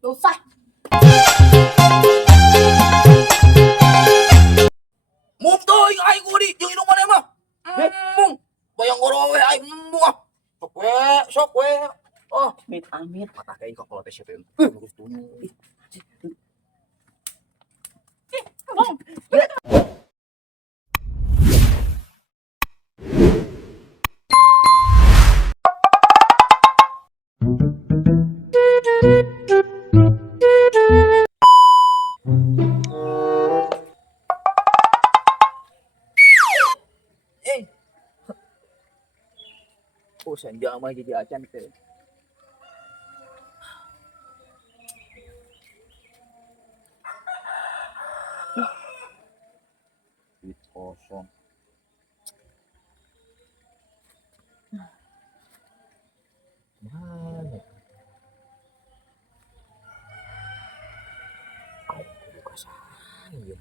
Gak usah. Mung teuing aing ku di jeung indung mana mah. Mung. Bayang gorowe aing mung ah. Sok we. Oh, Amit. patah kayak kok kalau teh teh. Terus tunu. Bang. Eh. Oh, senja mah jadi acan teh. Duit kosong. Mana? Aing kudu kasahan ya.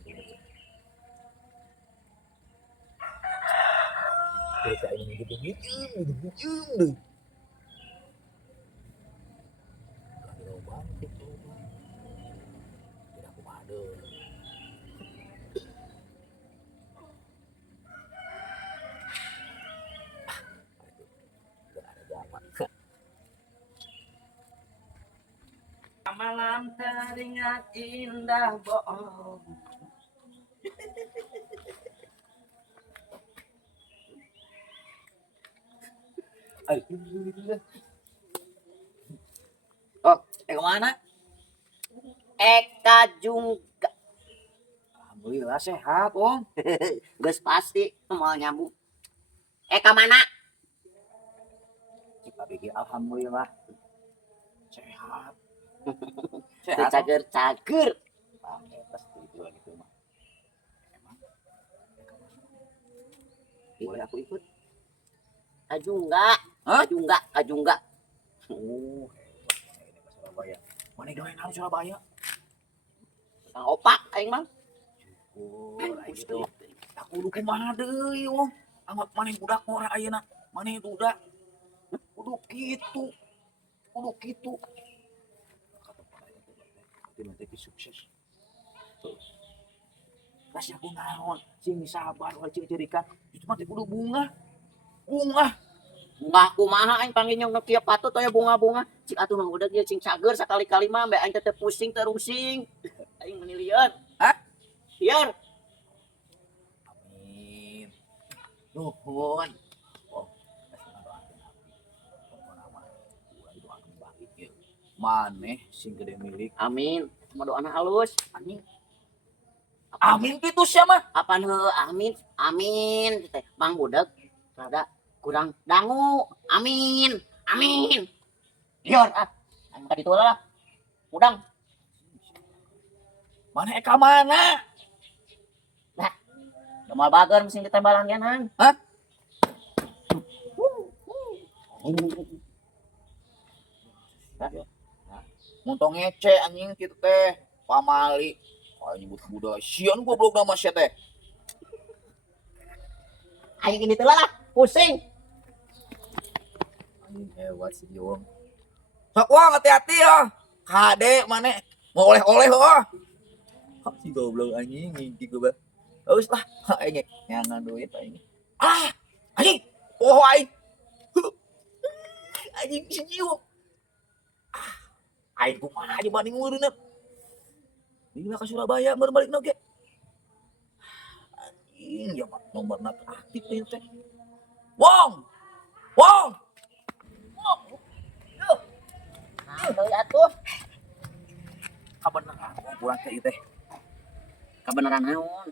Kita ini gitu-gitu deh. Kalau bangkit tuh. Tidak aku ada. Tidak ada zaman. Malam teringat indah bohong. Oh, kemana? Eka Jungga. Alhamdulillah sehat, Om. Gus pasti mau nyambung. Eka mana? Kita pikir alhamdulillah sehat. Sehat. Cager. Pasti itu lagi tuh mah. Emang boleh aku ikut? Kajungga. Hah? Kajungga. Oh, ini ke Surabaya. Mana doain harus Surabaya? Kang opak aing mah. Oh, gitu. Aku kudu kumaha deui, Om. Anggot maneh budak ora ayeuna. Maneh budak. Kudu kitu. Nanti sukses. Kasih aku naon, sing sabar wae cing cirikan. Itu mah kudu bunga. Bunga kumaha aing panggil nyong kieu patut aya bunga-bunga. Cik atuh mah udah dia cing cager sakali-kali mah ambek aing teh pusing terusing. Aing meuni lieur. Hah? Lieur. Amin. Nuhun. Oh, doakeun abdi. Pokona mah ulah doakeun baik ieu. Maneh sing gede milik. Amin. Mau doana halus. Anjing. Amin kitu sia mah. Apaan heuh amin. Amin teh. Mang budak rada kurang dangu. Amin. Lieur ah. Aing ka ditu lah. Udang. Maneh eka mana? Jamal bager mesin ditembalan genan. Hah? Muntong ngece anjing kitu teh. Pamali. Kayak nyebut budaya. Sian goblok nama sia teh. Aing ini lah. Pusing. Anjing hebat si Jiwong. Sok wah hati-hati ya. Kade maneh mau oleh-oleh wah. Si goblok anjing ngingki gua. Geus lah, aing nyangan duit aing. Ah, anjing. Oh aing. Anjing si Jiwong. Aing kumaha dibanding meureunna. Ini ke Surabaya baru balik lagi. Anjing ya nomorna aktif teh teh. Wong. Nah, deui atuh. Kabeneran kurang teh ieu teh. Kebenaran naon?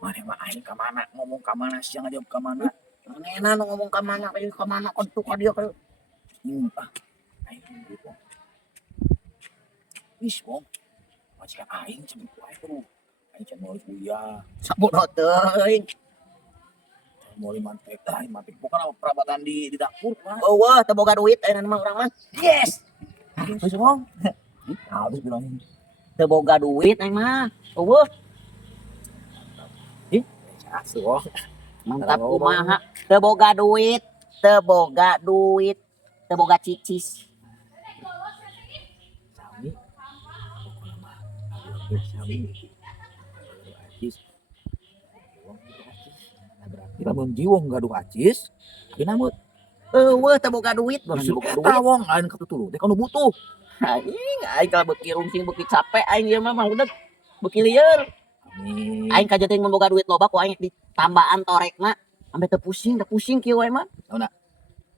Maneh mah aing ka mana ngomong ka mana siang aja ka mana. Manehna nu ngomong ka mana kontu ka dieu ka. Aing gitu. Wis, Bong. Majikan aing cenah wae tuh. Aing can mau kuliah, Sabodo teuing. mau mantek bukan apa perabatan di dapur mah. Eueuh teu boga duit ayeuna mah urang mah. Yes. Wis, Bong. Habis bilang Teu boga duit aing mah. Eueuh asuh, Bong. mantap kumaha. Teu boga duit. teu boga cicis. Sami. Pokona mah sami. Acis. Nah, berarti lamun jiwong gaduh acis, tapi namun Eueuh teu boga duit, justru boga eta wong lain katutuluh teh kanu butuh. Aing kalau beuki rungsing beuki capek aing ieu mah udah beuki lieur. Amin. Aing kajeting memboga duit loba ku aing ditambaan torekna sampe teu pusing kieu we mah. Naonna?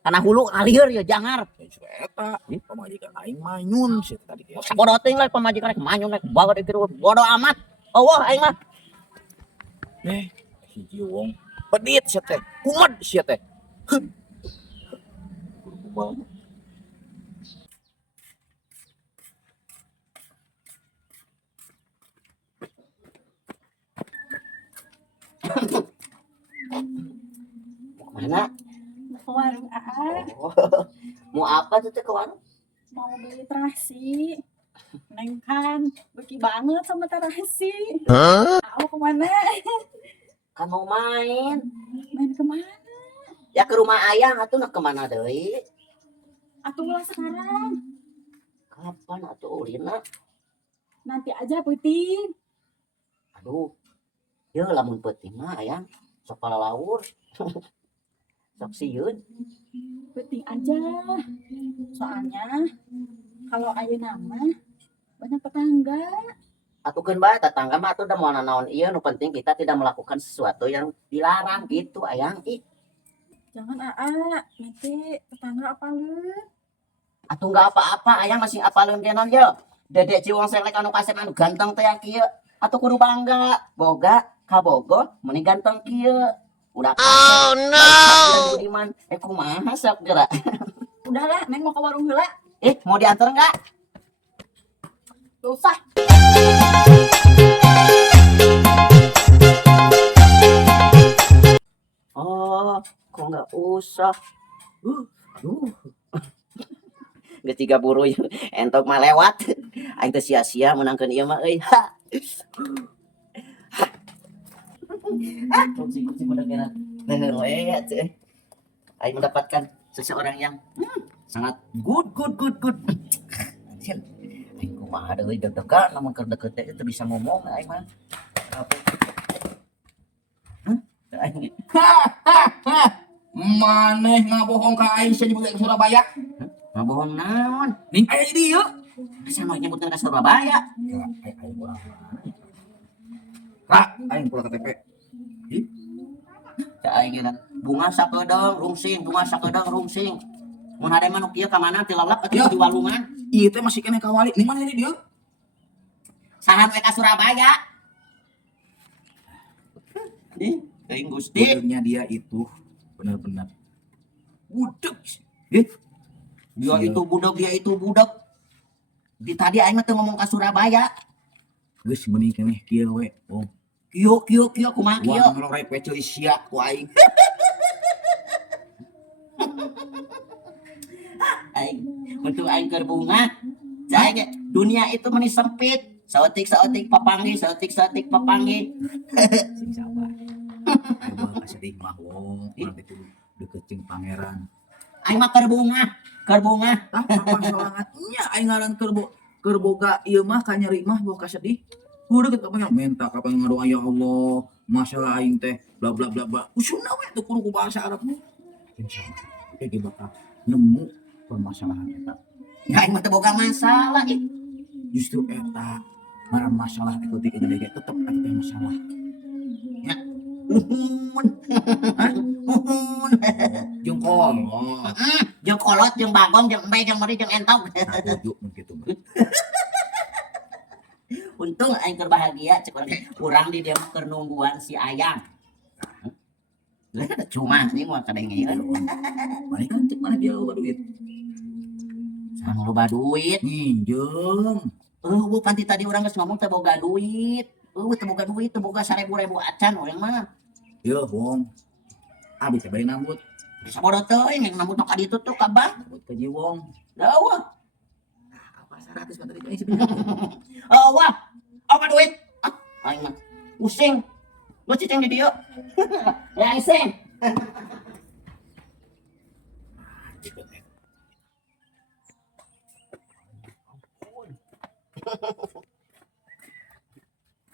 Kana hulu ngalieur ya jangar. Justru eta pamajikan aing manyun sih tadi teh. Sabodo teuing lah pamajikan rek manyun rek bawa di kieu bodo amat. Eueuh aing mah. Si jiwong pedit sia teh. Kumet sia teh. Kumaha? Mana? Ke warung Aa. Oh. Mau apa tuh teh ke warung? Mau beli terasi. Neng kan beki banget sama terasi. Mau kemana? Kan mau main. Main kemana? Ya ke rumah ayah atuh nak kemana deui? Atuh lah sekarang. Kapan atuh ulina? Nanti aja Puting. Aduh. Ya lamun peuting mah aya sok palalaur. Sok sieun. Puting aja. Soalnya kalau ayo nama banyak tetangga. Atukeun bae tetangga mah atuh da moal naon ieu nu penting kita tidak melakukan sesuatu yang dilarang gitu ayang. Ih, Jangan Aa, nanti tetangga apa lu? atuh enggak apa-apa ayang masih apaleun genan ye. Dedek Ciwong selek anu kasep anu ganteng teh kieu. Atuh kudu bangga, boga kabogo meni ganteng kieu. Udah oh no. Budiman, kumaha sok geura. Udahlah, Neng mau ke warung heula. Mau diantar enggak? Gak usah. Oh, kok enggak usah. Aduh. Geus tiga buru entok mah lewat. Aing teh sia-sia menangkeun ieu mah euy. Kucing udah kena. Aing mendapatkan seseorang yang sangat good. Aing kumaha deui deg-degan namun keur deket teh teu bisa ngomong aing mah. Aing Maneh ngabohong ka aing sia nyebut ke Surabaya. ngabohong naon? Ning aya di dieu. Asa mau nyebutkeun ka Surabaya? Aing kurang. Kak, aing pulang KTP. Cak aing geuna bunga sakedeung rungsing. Mun hade mah nu kieu ka mana ti lalap atuh di walungan. Ieu teh masih keneh kawali. Ning mana di dieu? Sahan we ka Surabaya. Teuing Gusti. Benernya dia itu benar-benar budak. Dia itu budak. Di tadi aing mah teu ngomong ka Surabaya. Geus mending keneh kieu we. Oh, Kieu kumaha kieu? wah ngelorek pece sia ku aing. Aing untuk aing keur bunga. Cai ge dunia itu meni sempit. Saeutik papanggih. Sing sabar. Coba kasedih mah wong, urang teh kudu deket jeung pangeran. Aing mah keur bunga. Tah apa salahnya aing ngaran keur boga ieu mah ka nyeri mah boga kasedih. Kudu deket ka pangeran minta ka pangeran doa ya Allah, masalah aing teh bla bla bla bla. Usuna we teu kudu ku bahasa Arab. Insyaallah ge bakal nemu permasalahan eta. Ya aing mah teu boga masalah. Justru eta ngaran masalah ekonomi gede tetep eta teh masalah. Ya. Uhun. Jeung kolot. Jeung kolot, jeung bagong, jeung embe, jeung meri, jeung entong. Tujuh mun kitu mah. Untung aing keur bahagia cek urang di dieu keur nungguan si Ayang. Cuma nih mau kadengeun. Mane kan cek mana dia loba duit. Sareng loba duit. Minjem. Bu panti tadi urang geus ngomong teu boga duit. Teu boga 1000 acan urang mah. Yo wong. Abi teh bari nambut. Bisa bodoh teuing yang nambut ka ditu tuh ka bank. Nambut ke jiwong. Dawah. Apa 100 mah tadi aing sebenarnya. Wah. Apa duit? Aing mah pusing. Lu cicing di dieu. Ya iseng.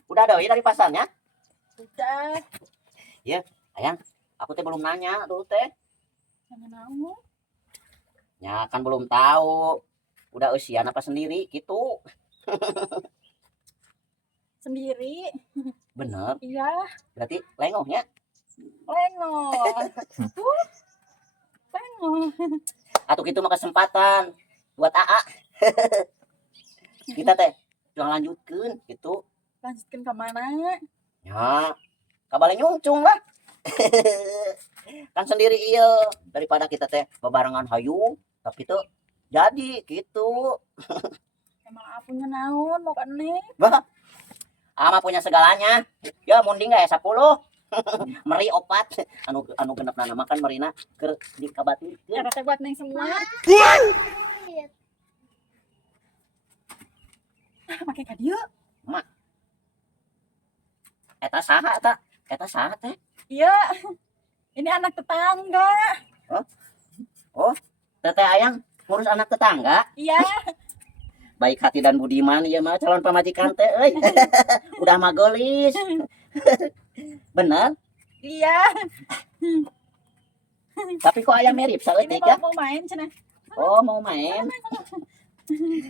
Udah doi dari pasarnya? Udah. Ayang, aku teh belum nanya dulu teh. Jangan mau. Ya kan belum tahu. Udah usia apa sendiri gitu. Sendiri. Bener, Iya. berarti lengohnya. Lengok. Lengok. Atau gitu mah kesempatan buat AA. Kita teh jangan lanjutkan gitu. Lanjutkan ke mana? Ya, kabale nyungcung lah. Kan sendiri iya daripada kita teh bebarengan hayu tapi tuh jadi gitu. Emang apunya naon mau kan nih? Bah, ama punya segalanya. Ya munding ya 10. Meri opat anu genepna nama kan merina keur dikabati. Cara teh buat neng semua. Make ka dieu. Eta saha eta? Eta saha teh? Iya. Ini anak tetangga. Teteh Ayang ngurus anak tetangga. Iya. Baik hati dan budiman ya mah calon pamajikan teh euy. Udah mah gelis. Bener? Iya. Tapi kok Ayang mirip Ini saeutik ya? mau main cenah. Oh, mau main.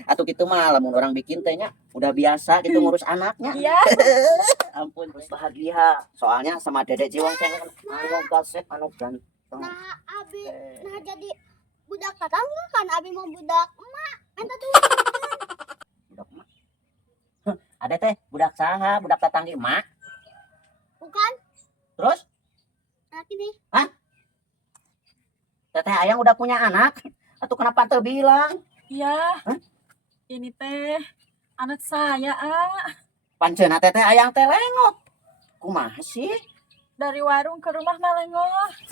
Atau gitu mah lamun orang bikin tehnya udah biasa gitu ngurus anaknya. Iya. Ampun bahagia. Soalnya sama Dedek Jiwang teh anu gasep anu ganteng. Nah, Abi nah jadi budak tetangga kan Abi mau budak emak. Eta tuh Budak mah. Ada teh budak saha, budak tetangga emak. bukan Terus anak ini. Teteh Ayang udah punya anak. Atau kenapa teu bilang? Iya. Hah? Ini teh anak saya, Panceuna Teteh Ayang teh lengok. Kumaha sih? dari warung ke rumah melengok.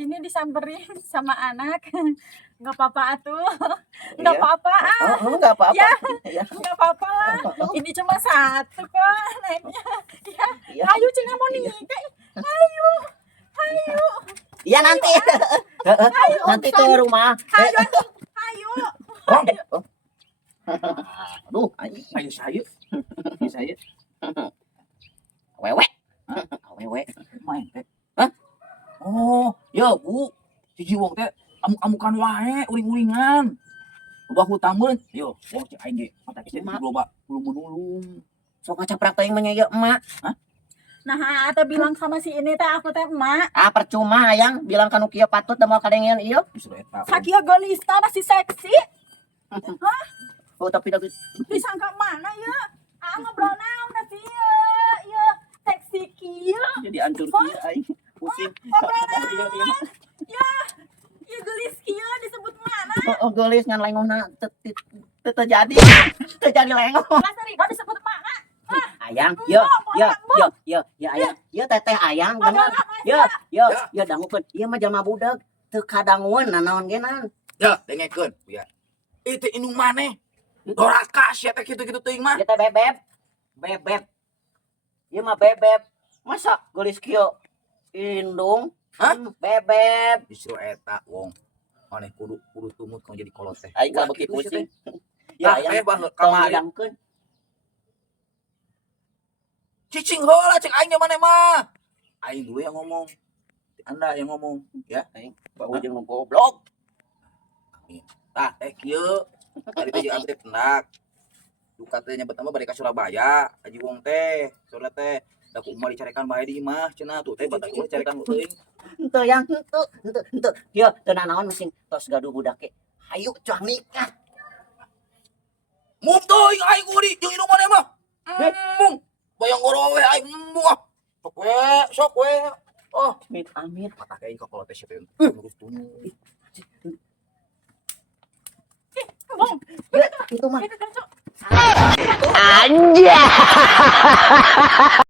Ini disamperin sama anak. Nggak apa-apa atuh. Nggak Iya. apa-apa. Oh, enggak apa-apa. Ya. Iya. Nggak apa-apa lah. Ini cuma satu kok. Lainnya. Ya. Iya. Ayo Cina mau nikah. Ayo. Ayo. Iya nanti. Nanti ke rumah. Ayo. Ayo. Oh. Aduh, ayo saya. Saya. Wewe. Wewe. Main teh. Hah? Oh, ya Bu. Si Jiwong teh amuk-amukan wae uring-uringan. Loba hutameun. Yo, wong cek aing ge. Mata kieu mah loba ulung-ulung. Sok ngacaprak teh mah nya emak. Nah, atau bilang sama si ini teh aku teh emak. Ah percuma Ayang bilang kanu kieu patut da moal kadengeun ieu. Justru eta. Sakia golista masih seksi. Oh tapi Disangka mana ya? Ngobrol naon da kieu. Ieu seksi kieu. jadi ancur kieu aing. Pusing. Ngobrol naon? Ya. Ieu gelis kieu disebut mana? Oh gelis ngan lengohna teu jadi. Teu jadi lengok. Lasari disebut mana? Ayang, yo Ayang. Yo Teteh Ayang bener. Yo dangukeun. Ieu mah jelema budak teu kadangueun nanaon genan. Ya, dengekeun, ya. Itu indung maneh. Doraka sia teh kitu-kitu teuing mah. Ieu teh bebeb. Ieu mah bebeb. Masa gelis kieu indung? Hah? Bebeb. Justru eta wong. Maneh kudu tumut kau jadi kolot teh. Aing kalau beki pusing. Ya Ya, Ayang. banget Tong kamari. adangkeun. Cicing heula cek aing ge maneh mah. Aing dulu yang ngomong. Anda yang ngomong, ya. Bau jeung nu goblok. Tah, teh kieu. Tadi teh jeung abdi pendak. Duka teh nyebut nama bade ka Surabaya, Haji Wong teh. Sore teh da ku umah dicarekan bae di imah cenah tuh teh badak ieu carekan teuing. Henteu yang henteu. Yo teu nanaon mesin tos gaduh budak ge. Hayu cuang nikah. Mung teuing aing uri jeung indung maneh mah. Mung. Bayang gorowe aing mung ah. Sok we. Oh, Amit. patah kayak kok kalau teh teh terus tunjuk. Bong. Ya, itu mah. Itu kan, Cuk. Anjay.